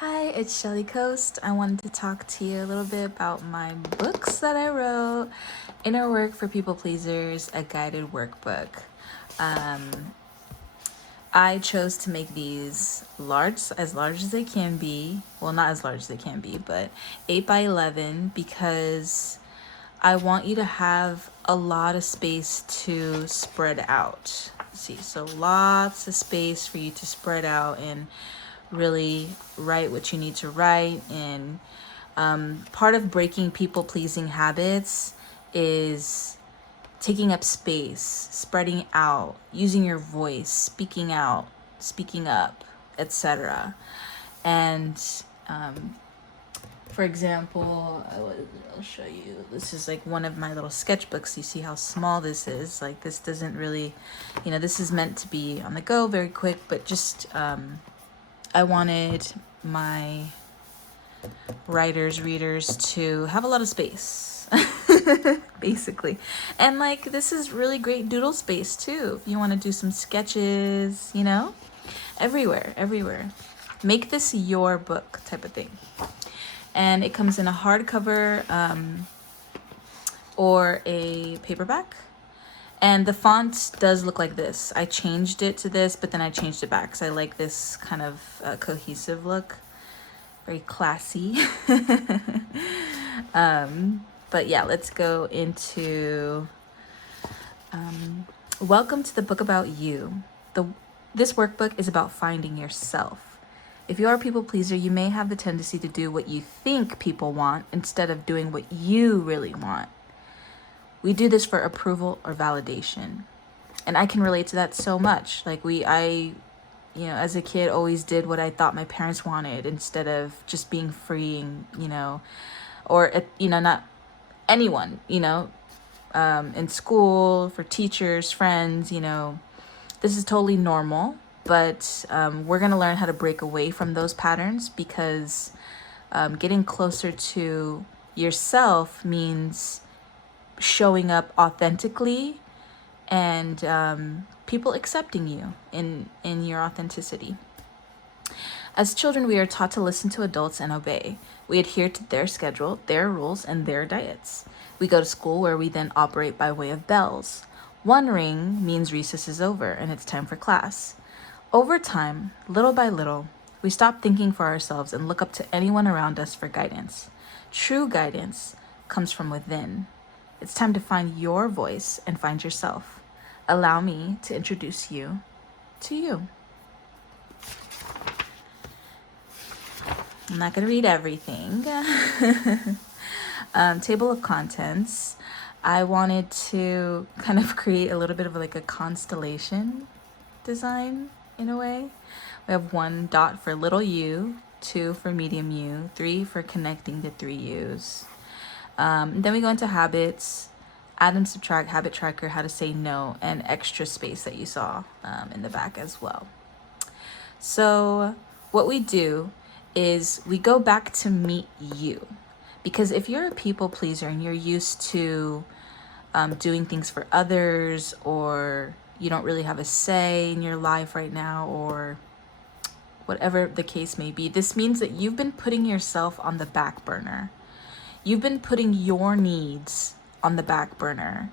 Hi, it's Shelly Coast. I wanted to talk to you a little bit about my books that I wrote. Inner Work for People Pleasers, a guided workbook. I chose to make these as large as they can be. Well, not as large as they can be, but 8 by 11 because I want you to have a lot of space to spread out. See, so lots of space for you to spread out and really write what you need to write. And part of breaking people pleasing habits is taking up space, spreading out, using your voice, speaking out, speaking up, etc. And for example, I'll show you. This is like one of my little sketchbooks. You see how small this is. Like this doesn't really, this is meant to be on the go, very quick, but just I wanted my readers to have a lot of space, basically. And like, this is really great doodle space too. If you want to do some sketches, everywhere. Make this your book type of thing. And it comes in a hardcover or a paperback. And the font does look like this. I changed it to this, but then I changed it back because I like this kind of cohesive look. Very classy. But yeah, let's go into welcome to the book about you. This workbook is about finding yourself. If you are a people pleaser, you may have the tendency to do what you think people want instead of doing what you really want. We do this for approval or validation. And I can relate to that so much. Like I as a kid always did what I thought my parents wanted instead of just being free and, or, not anyone, in school, for teachers, friends, this is totally normal, but we're going to learn how to break away from those patterns because getting closer to yourself means showing up authentically and people accepting you in your authenticity. As children, we are taught to listen to adults and obey. We adhere to their schedule, their rules, and their diets. We go to school where we then operate by way of bells. One ring means recess is over and it's time for class. Over time, little by little, we stop thinking for ourselves and look up to anyone around us for guidance. True guidance comes from within. It's time to find your voice and find yourself. Allow me to introduce you to you. I'm not going to read everything. Table of contents. I wanted to kind of create a little bit of like a constellation design in a way. We have 1 dot for little u, 2 for medium u, 3 for connecting the 3 u's. Then we go into habits, add and subtract, habit tracker, how to say no, and extra space that you saw in the back as well. So what we do is we go back to meet you. Because if you're a people pleaser and you're used to doing things for others, or you don't really have a say in your life right now, or whatever the case may be, this means that you've been putting yourself on the back burner. You've been putting your needs on the back burner,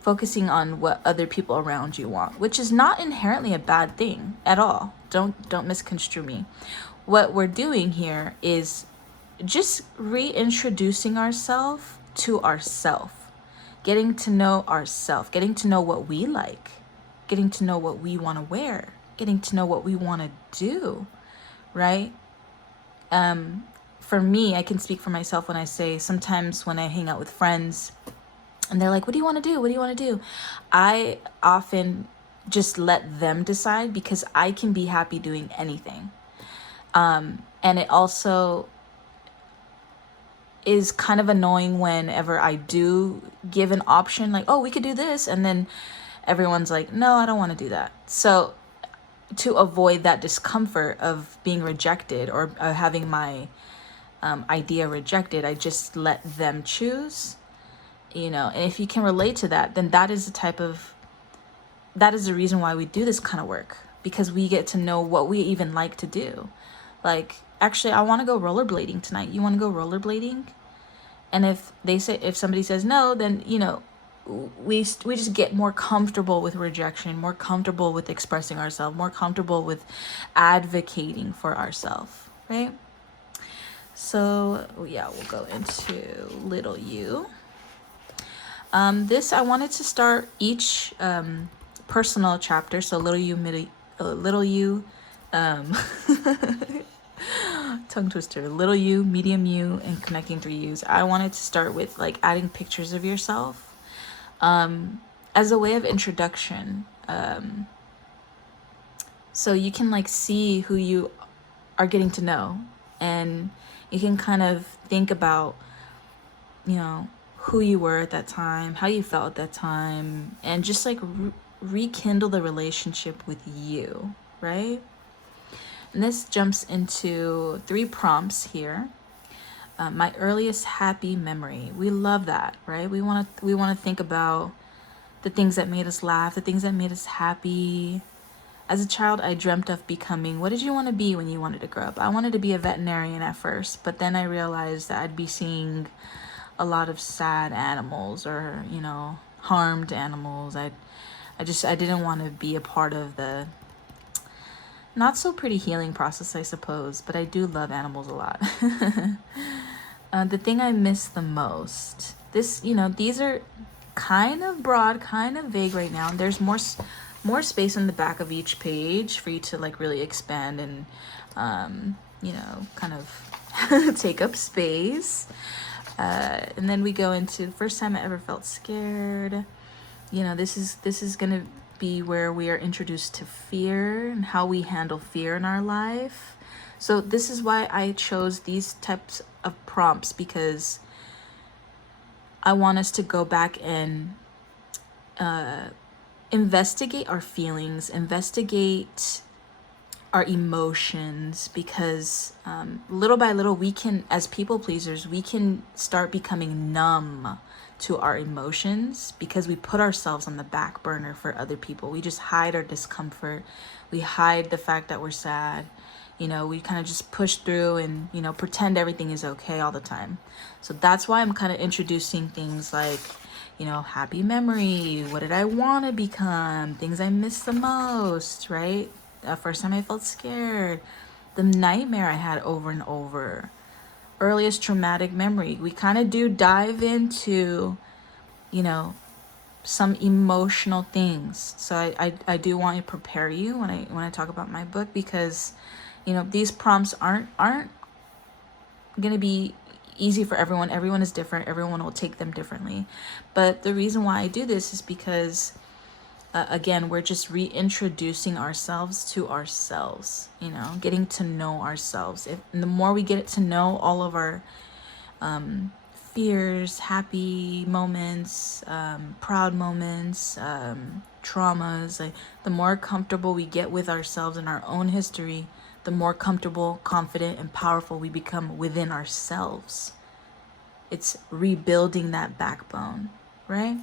focusing on what other people around you want, which is not inherently a bad thing at all. Don't misconstrue me. What we're doing here is just reintroducing ourselves to ourselves, getting to know ourselves, getting to know what we like, getting to know what we want to wear, getting to know what we want to do, right? For me, I can speak for myself when I say sometimes when I hang out with friends and they're like, what do you want to do? What do you want to do? I often just let them decide because I can be happy doing anything. And it also is kind of annoying whenever I do give an option like, oh, we could do this. And then everyone's like, no, I don't want to do that. So to avoid that discomfort of being rejected or having my idea rejected, I just let them choose, and if you can relate to that, then that is the reason why we do this kind of work, because we get to know what we even like to do. Like, actually, I want to go rollerblading tonight. You want to go rollerblading? And if somebody says no, then, you know, we just get more comfortable with rejection, more comfortable with expressing ourselves, more comfortable with advocating for ourselves, right? So yeah, we'll go into little you. This, I wanted to start each personal chapter. So little you, tongue twister, little you, medium you, and connecting through yous. I wanted to start with like adding pictures of yourself as a way of introduction. So you can like see who you are getting to know, and you can kind of think about, you know, who you were at that time, how you felt at that time, and just like rekindle the relationship with you, right? And this jumps into 3 prompts here. My earliest happy memory. We love that, right? We want to think about the things that made us laugh, the things that made us happy. As a child, I dreamt of becoming, what did you want to be when you wanted to grow up? I wanted to be a veterinarian at first, but then I realized that I'd be seeing a lot of sad animals, or, you know, harmed animals. I didn't want to be a part of the not so pretty healing process, I suppose, but I do love animals a lot. The thing I miss the most, this, you know, these are kind of broad, kind of vague right now. There's more space in the back of each page for you to like really expand and, you know, kind of take up space. And then we go into the first time I ever felt scared. You know, this is gonna be where we are introduced to fear and how we handle fear in our life. So this is why I chose these types of prompts, because I want us to go back and investigate our feelings, investigate our emotions, because little by little we can, as people pleasers, we can start becoming numb to our emotions because we put ourselves on the back burner for other people. We just hide our discomfort. We hide the fact that we're sad. You know, we kind of just push through and, you know, pretend everything is okay all the time. So that's why I'm kind of introducing things like, you know, happy memory, what did I want to become, things I miss the most, right? First time I felt scared, the nightmare I had over and over, earliest traumatic memory. We kind of do dive into, you know, some emotional things. So I do want to prepare you when I talk about my book, because, you know, these prompts aren't gonna be easy for everyone. Everyone is different. Everyone will take them differently. But the reason why I do this is because again, we're just reintroducing ourselves to ourselves, you know, getting to know ourselves. And the more we get to know all of our fears, happy moments, proud moments, traumas, like, the more comfortable we get with ourselves and our own history, the more comfortable, confident, and powerful we become within ourselves. It's rebuilding that backbone, right?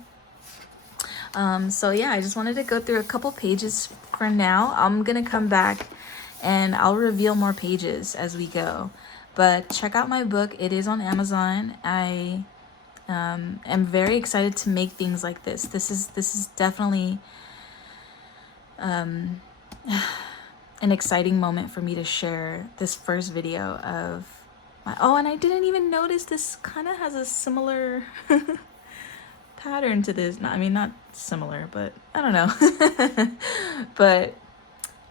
So yeah, I just wanted to go through a couple pages for now. I'm gonna come back and I'll reveal more pages as we go. But check out my book. It is on Amazon. I am very excited to make things like this. This is definitely an exciting moment for me to share this first video of my, oh, and I didn't even notice this kind of has a similar pattern to this. I mean, not similar, but I don't know. But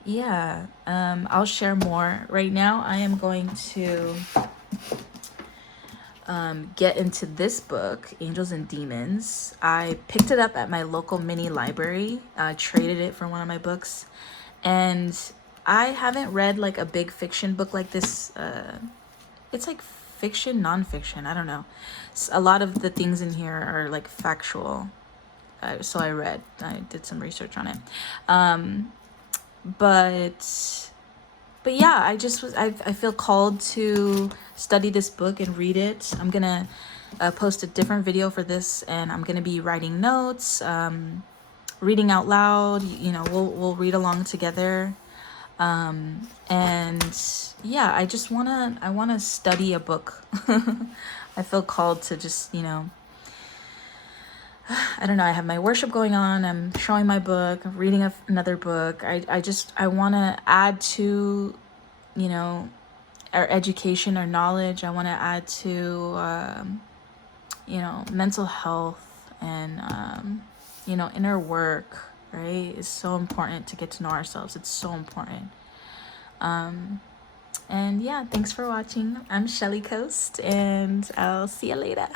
yeah, I'll share more. Right now I am going to get into this book, Angels and Demons. I picked it up at my local mini library. I traded it for one of my books, and I haven't read like a big fiction book like this. It's like fiction, nonfiction, I don't know. A lot of the things in here are like factual. So I did some research on it. But yeah, I feel called to study this book and read it. I'm gonna post a different video for this, and I'm gonna be writing notes, reading out loud. You know, we'll read along together. And yeah, I wanna study a book. I feel called to just, I don't know, I have my worship going on, I'm showing my book, I'm reading another book. I want to add to, you know, our education, our knowledge. I want to add to, mental health and, inner work, right? It's so important to get to know ourselves. It's so important. And yeah, thanks for watching. I'm Shelly Coast, and I'll see you later.